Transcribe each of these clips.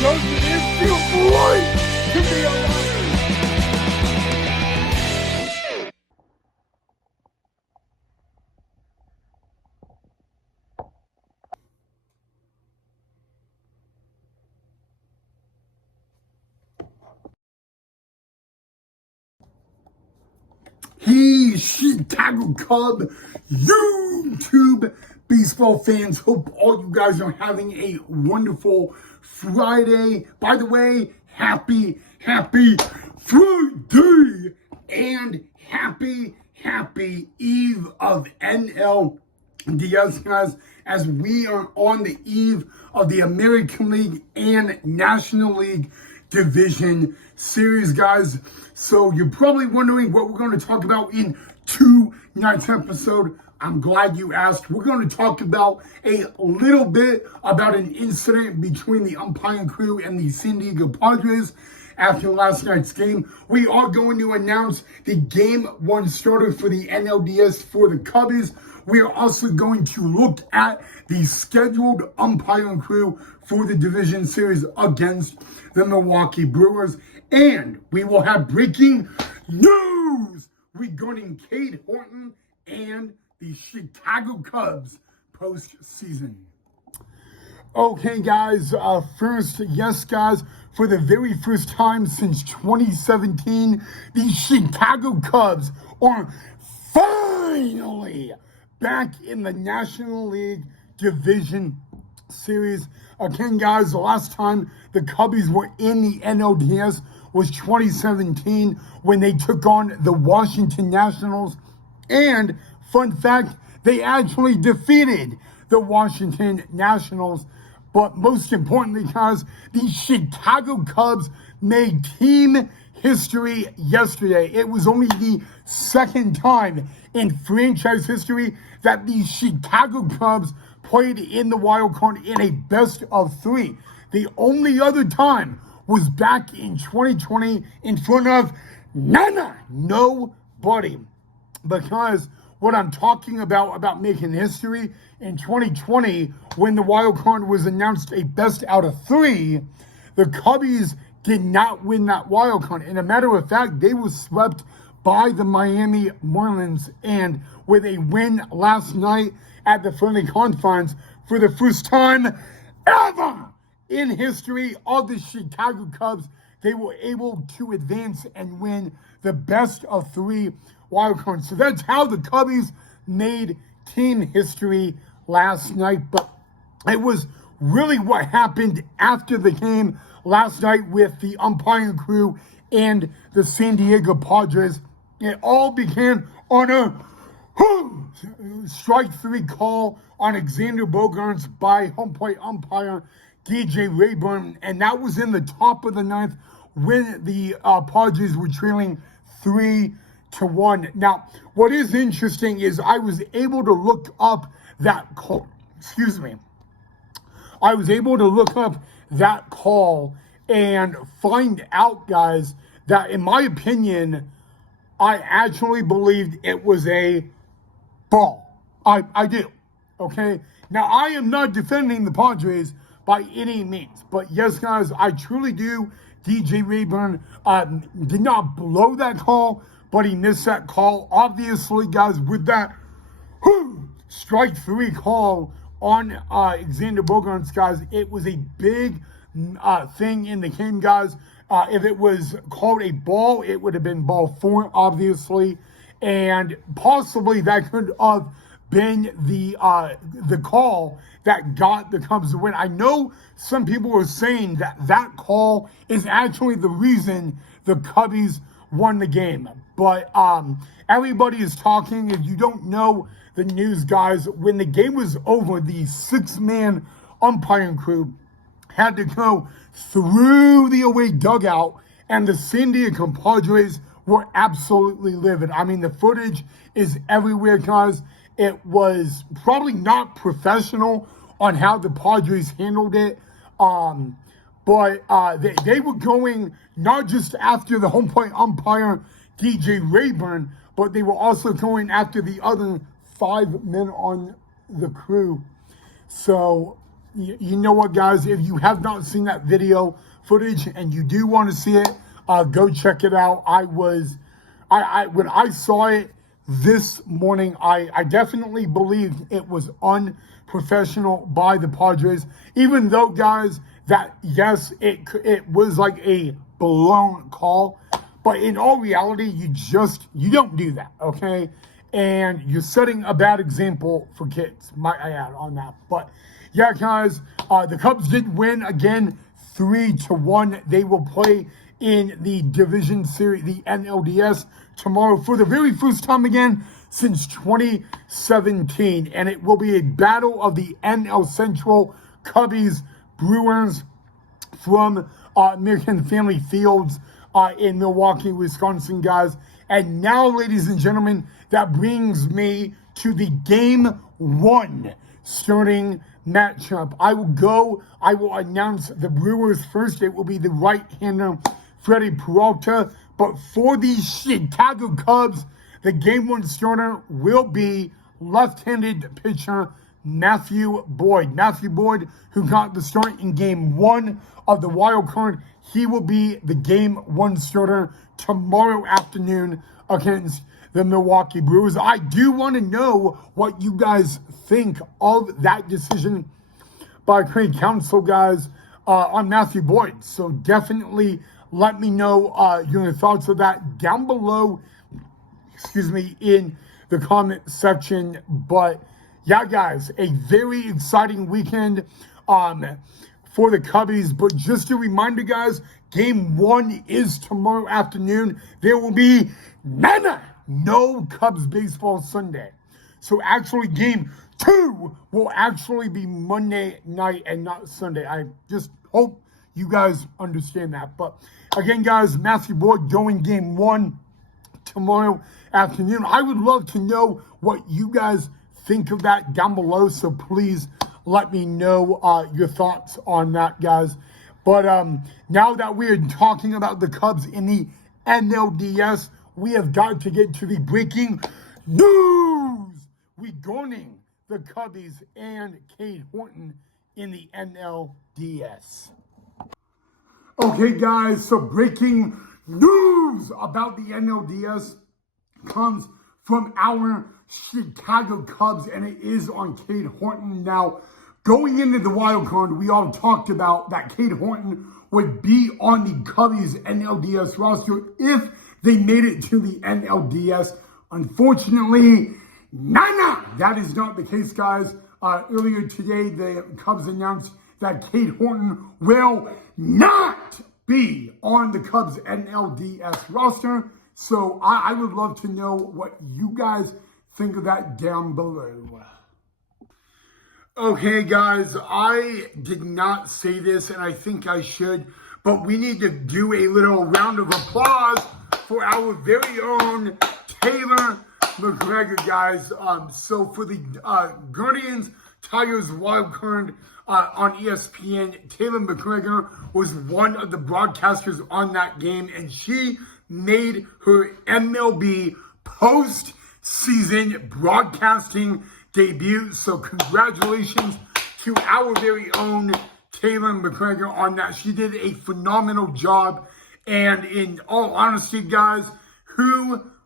Doesn't it feel great to be alive? Hey, Chicago Cub YouTube baseball fans. Hope all you guys are having a wonderful Friday. By the way, happy Friday and happy eve of NLDS, guys, as we are on the eve of the American League and National League Division Series, guys. So you're probably wondering what we're going to talk about in tonight's episode. I'm glad you asked. We're going to talk about a little bit about an incident between the umpiring crew and the San Diego Padres after last night's game. We are going to announce the Game 1 starter for the NLDS for the Cubbies. We are also going to look at the scheduled umpiring crew for the division series against the Milwaukee Brewers. And we will have breaking news regarding Cade Horton and the Chicago Cubs postseason. Okay, guys, first, yes, guys, for the very first time since 2017, the Chicago Cubs are finally back in the National League Division Series. Again, guys, the last time the Cubbies were in the NLDS was 2017 when they took on the Washington Nationals. And, fun fact, they actually defeated the Washington Nationals. But most importantly, guys, the Chicago Cubs made team history yesterday. It was only the second time in franchise history that the Chicago Cubs played in the wild card in a best of three. The only other time was back in 2020 in front of nobody. Because what I'm talking about making history, in 2020, when the wild card was announced a best out of three, the Cubbies did not win that wild card. And a matter of fact, they were swept by the Miami Marlins. And with a win last night at the friendly confines, for the first time ever in history of the Chicago Cubs, they were able to advance and win the best of three wild cards. So that's how the Cubbies made team history last night. But it was really what happened after the game last night with the umpiring crew and the San Diego Padres. It all began on a strike three call on Xander Bogaerts by home plate umpire DJ Rayburn, and that was in the top of the ninth when the Padres were trailing 3-1. Now, what is interesting is I was able to look up that call. I was able to look up that call and find out, guys, that in my opinion, I actually believed it was a ball. I do. Okay? Now, I am not defending the Padres by any means. But yes, guys, I truly do. DJ Rayburn did not blow that call, but he missed that call. Obviously, guys, with that strike three call on Xander Bogaerts, guys, it was a big thing in the game, guys. If it was called a ball, it would have been ball four, obviously. And possibly that could have been the call that got the Cubs the win. I know some people are saying that that call is actually the reason the Cubbies won the game. But everybody is talking. If you don't know the news, guys, when the game was over, the six-man umpiring crew had to go through the away dugout, and the San Diego Padres were absolutely livid. I mean, the footage is everywhere, guys. It was probably not professional on how the Padres handled it. But they were going not just after the home plate umpire, DJ Rayburn, but they were also going after the other 5 men on the crew. So you know what, guys? If you have not seen that video footage and you do want to see it, go check it out. When I saw it this morning, I definitely believed it was unprofessional by the Padres. Even though, guys, that yes, it was like a blown call, but in all reality, you don't do that, okay? And you're setting a bad example for kids, might I add on that. But yeah, guys, the Cubs did win again, 3-1. They will play in the division series, the NLDS, tomorrow for the very first time again since 2017. And it will be a battle of the NL Central Cubbies Brewers from American Family Fields in Milwaukee, Wisconsin, guys. And now, ladies and gentlemen, that brings me to the Game 1 starting matchup. I will announce the Brewers first. It will be the right-hander, Freddie Peralta. But for the Chicago Cubs, the Game 1 starter will be left-handed pitcher Matthew Boyd. Matthew Boyd, who got the start in Game 1 of the wild card, he will be the Game 1 starter tomorrow afternoon against the Milwaukee Brewers. I do want to know what you guys think of that decision by Craig Counsell, guys, on Matthew Boyd. So definitely let me know your thoughts of that down below, in the comment section. But yeah, guys, a very exciting weekend for the Cubbies. But just a reminder, guys, Game 1 is tomorrow afternoon. There will be no Cubs baseball Sunday. So actually, Game 2 will actually be Monday night and not Sunday. I just hope you guys understand that. But again, guys, Matthew Boyd going Game 1 tomorrow afternoon. I would love to know what you guys think of that down below. So please let me know your thoughts on that, guys. But now that we're talking about the Cubs in the NLDS, we have got to get to the breaking news regarding the Cubbies and Cade Horton in the NLDS. Okay, guys, so breaking news about the NLDS comes from our Chicago Cubs, and it is on Cade Horton. Now, going into the wild card, we all talked about that Cade Horton would be on the Cubbies NLDS roster if they made it to the NLDS. Unfortunately, that is not the case, guys. Earlier today, the Cubs announced that Cade Horton will not be on the Cubs NLDS roster. So I would love to know what you guys think of that down below. Okay, guys, I did not say this, and I think I should, but we need to do a little round of applause for our very own Taylor McGregor, guys. So for the Guardians Tigers wild card on ESPN, Taylor McGregor was one of the broadcasters on that game, and she made her MLB postseason broadcasting debut. So congratulations to our very own Taylor McGregor on that. She did a phenomenal job. And in all honesty, guys,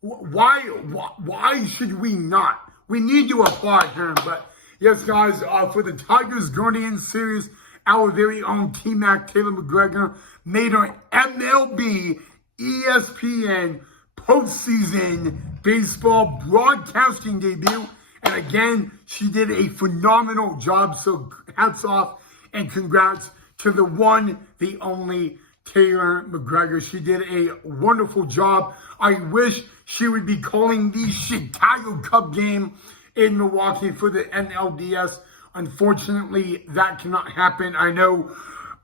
why should we not? We need to applaud her. But yes, guys, for the Tigers Guardians series, our very own T-Mac Taylor McGregor made her MLB ESPN postseason baseball broadcasting debut. And again, she did a phenomenal job. So hats off and congrats to the one, the only Taylor McGregor. She did a wonderful job. I wish she would be calling the Chicago Cub game in Milwaukee for the NLDS. Unfortunately, that cannot happen. I know.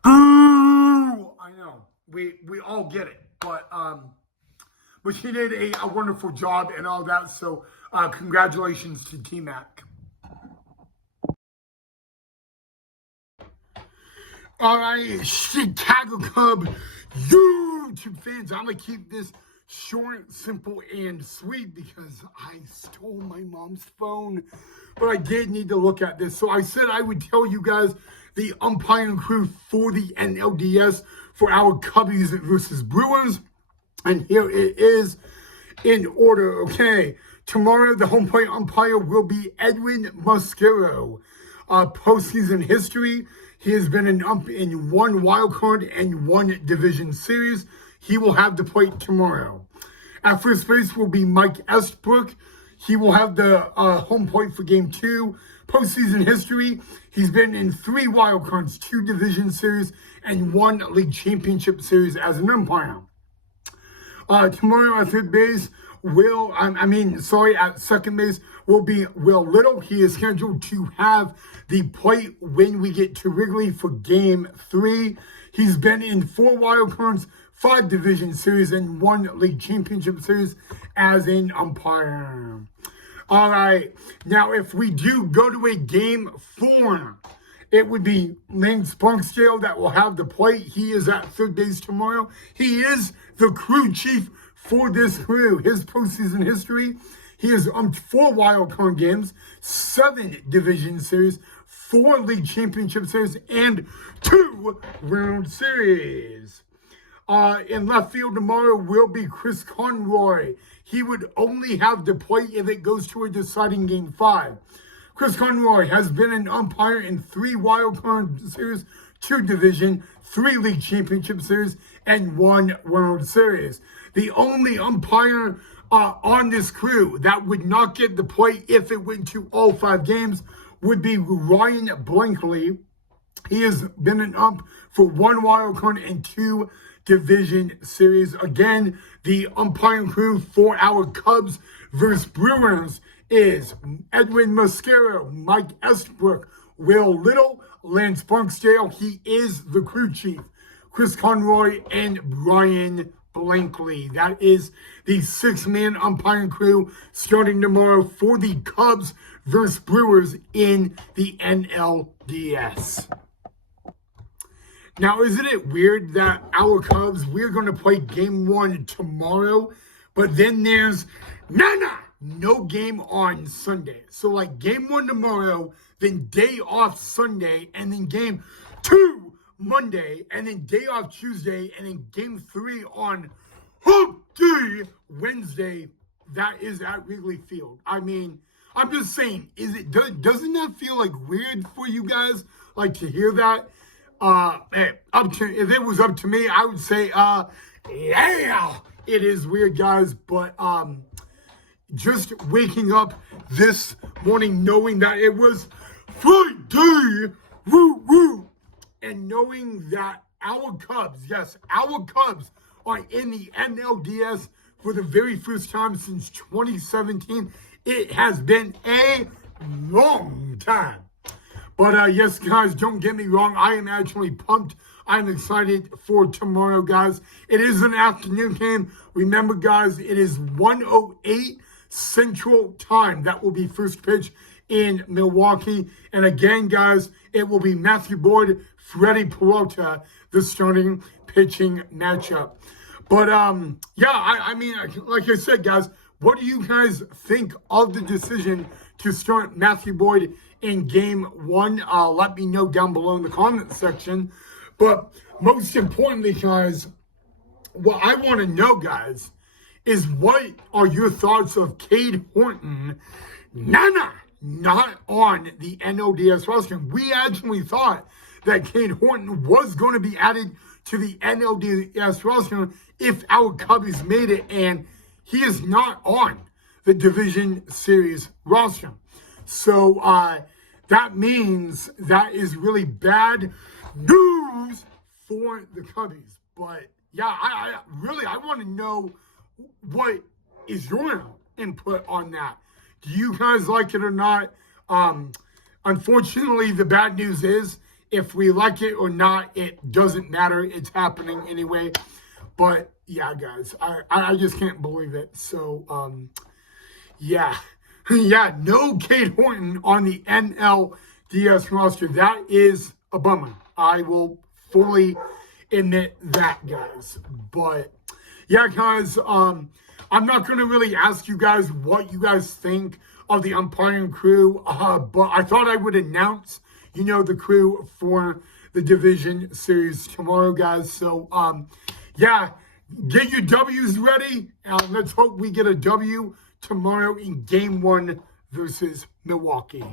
Boo! I know. We all get it. But she did a wonderful job and all that. So congratulations to T-Mac. All right, Chicago Cub YouTube fans, I'm going to keep this Short, simple, and sweet because I stole my mom's phone. But I did need to look at this. So I said I would tell you guys the umpiring crew for the NLDS for our Cubbies versus Brewers. And here it is in order, okay? Tomorrow, the home plate umpire will be Edwin Mosquero. Postseason history, he has been an ump in 1 wild card and 1 division series. He will have the plate tomorrow. At first base will be Mike Estbrook. He will have the home plate for game 2. Postseason history, he's been in 3 wild cards, 2 division series, and 1 league championship series as an umpire. Tomorrow at third base at second base will be Will Little. He is scheduled to have the plate when we get to Wrigley for game 3. He's been in 4 wild cards, 5 division series, and 1 league championship series as an umpire. All right. Now, if we do go to a game 4, it would be Lance Barksdale that will have the plate. He is at third base tomorrow. He is the crew chief for this crew. His postseason history, he has umped 4 wild card games, 7 division series, 4 league championship series, and 2 World Series. In left field tomorrow will be Chris Conroy. He would only have the plate if it goes to a deciding game 5. Chris Conroy has been an umpire in 3 wild card series, 2 division, 3 league championship series, and 1 World Series. The only umpire on this crew that would not get the plate if it went to all 5 games would be Ryan Blankley. He has been an ump for 1 wild card and 2 division series. Again, the umpiring crew for our Cubs versus Brewers is Edwin Mosquero, Mike Estbrook, Will Little, Lance Barksdale. He is the crew chief. Chris Conroy and Brian Blankley. That is the 6-man umpiring crew starting tomorrow for the Cubs versus Brewers in the NLDS. Now, isn't it weird that our Cubs, we're going to play game 1 tomorrow, but then there's no game on Sunday. So like game 1 tomorrow, then day off Sunday, and then game 2 Monday, and then day off Tuesday, and then game 3 on Hump Day Wednesday. That is at Wrigley Field. I mean, I'm just saying, doesn't that feel like weird for you guys, like to hear that? If it was up to me, I would say, yeah, it is weird, guys. But just waking up this morning knowing that it was Friday, and knowing that our Cubs, yes, our Cubs are in the NLDS for the very first time since 2017. It has been a long time. But yes, guys, don't get me wrong. I am actually pumped. I'm excited for tomorrow, guys. It is an afternoon game. Remember, guys, it is 1:08 Central Time. That will be first pitch in Milwaukee. And again, guys, it will be Matthew Boyd, Freddie Peralta, the starting pitching matchup. But, yeah, I mean, like I said, guys, what do you guys think of the decision to start Matthew Boyd in game 1? Let me know down below in the comment section. But most importantly, guys, what I want to know, guys, is what are your thoughts of Cade Horton not on the NLDS roster? We actually thought that Cade Horton was going to be added to the NLDS roster if our Cubbies made it, and he is not on the Division Series roster. So that means that is really bad news for the Cubbies. But yeah, I want to know what is your input on that. Do you guys like it or not? Unfortunately, the bad news is if we like it or not, it doesn't matter. It's happening anyway. But yeah, guys, I just can't believe it. So yeah. Yeah, no Cade Horton on the NLDS roster. That is a bummer. I will fully admit that, guys. But yeah, guys, I'm not going to really ask you guys what you guys think of the umpiring crew, but I thought I would announce, the crew for the division series tomorrow, guys. So, yeah, get your W's ready. Let's hope we get a W tomorrow in Game 1 versus Milwaukee.